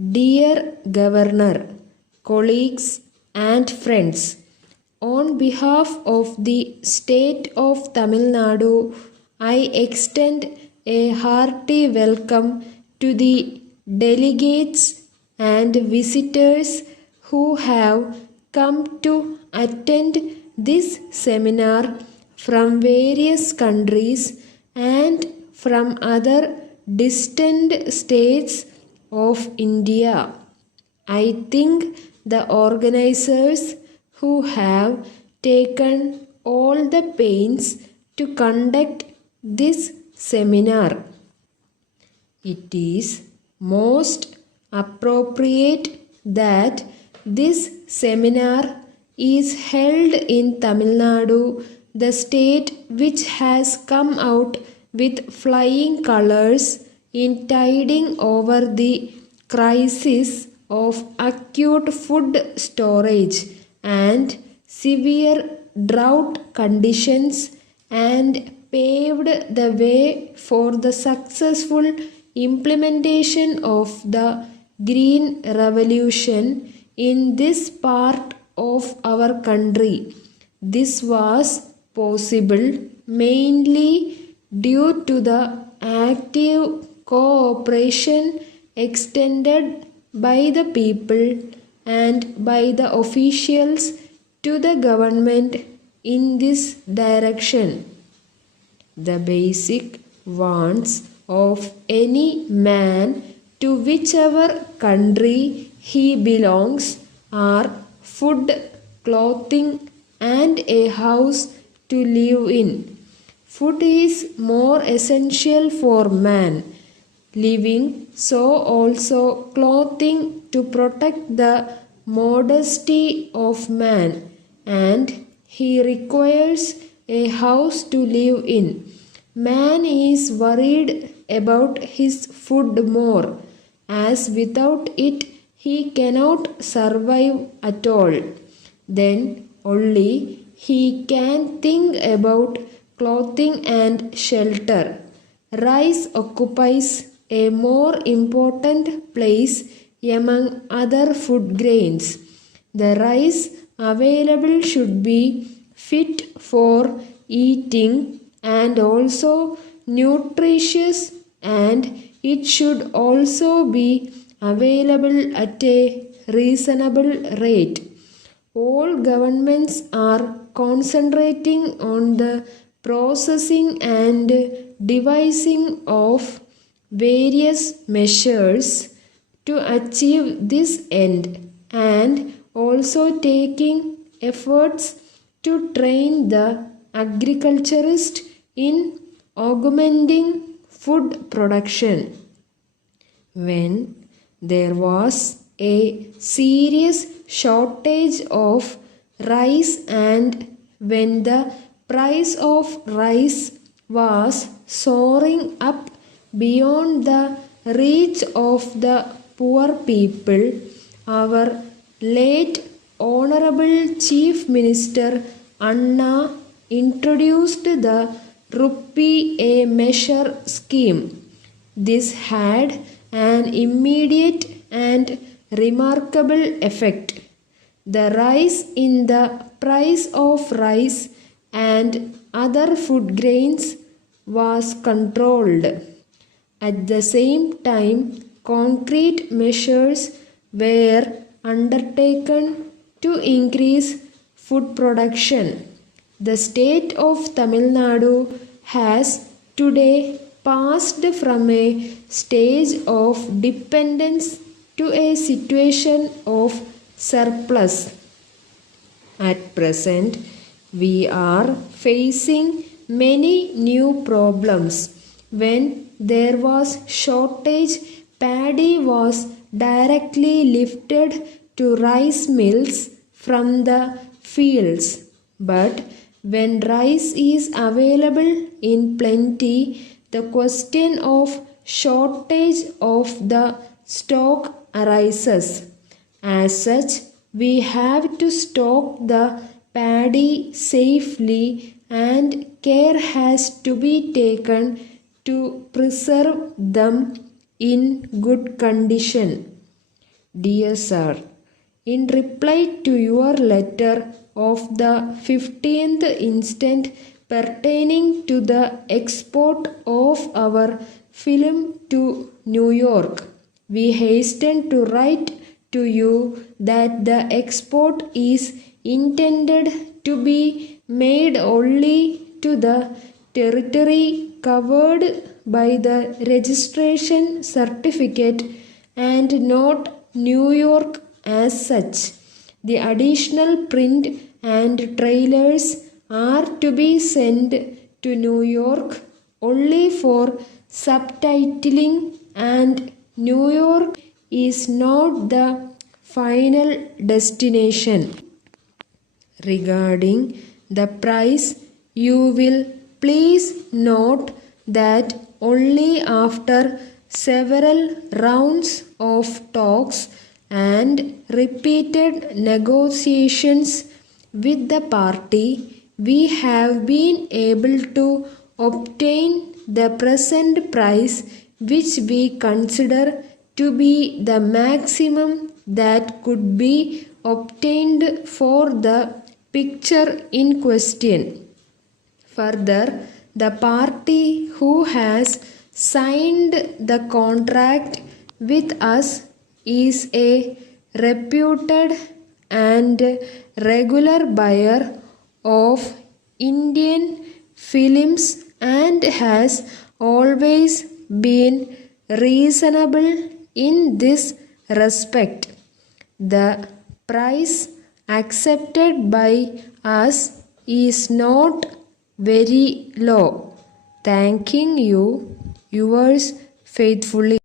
Dear Governor, colleagues and friends, on behalf of the state of Tamil Nadu, I extend a hearty welcome to the delegates and visitors who have come to attend this seminar from various countries and from other distant states of India. I think the organizers who have taken all the pains to conduct this seminar. It is most appropriate that this seminar is held in Tamil Nadu, the state which has come out with flying colors in tiding over the crisis of acute food storage and severe drought conditions, and paved the way for the successful implementation of the Green Revolution in this part of our country. This was possible mainly due to the active cooperation extended by the people and by the officials to the government in this direction. The basic wants of any man to whichever country he belongs are food, clothing, and a house to live in. Food is more essential for man living, so also clothing to protect the modesty of man, and he requires a house to live in. Man is worried about his food more, as without it he cannot survive at all. Then only he can think about clothing and shelter. Rice occupies a more important place among other food grains. The rice available should be fit for eating and also nutritious, and it should also be available at a reasonable rate. All governments are concentrating on the processing and devising of various measures to achieve this end, and also taking efforts to train the agriculturist in augmenting food production. When there was a serious shortage of rice, and when the price of rice was soaring up beyond the reach of the poor people, our late Honorable Chief Minister Anna introduced the Rupee a Measure scheme. This had an immediate and remarkable effect. The rise in the price of rice and other food grains was controlled. At the same time, concrete measures were undertaken to increase food production. The state of Tamil Nadu has today passed from a stage of dependence to a situation of surplus. At present, we are facing many new problems. When there was shortage, paddy was directly lifted to rice mills from the fields. But when rice is available in plenty, the question of shortage of the stock arises. As such, we have to stock the paddy safely, and care has to be taken to preserve them in good condition. Dear Sir, in reply to your letter of the 15th instant pertaining to the export of our film to New York, we hasten to write to you that the export is intended to be made only to the territory covered by the registration certificate and not New York as such. The additional print and trailers are to be sent to New York only for subtitling, and New York is not the final destination. Regarding the price, you will please note that only after several rounds of talks and repeated negotiations with the party, we have been able to obtain the present price, which we consider to be the maximum that could be obtained for the picture in question. Further, the party who has signed the contract with us is a reputed and regular buyer of Indian films and has always been reasonable in this respect. The price accepted by us is not very low. Thanking you, yours faithfully.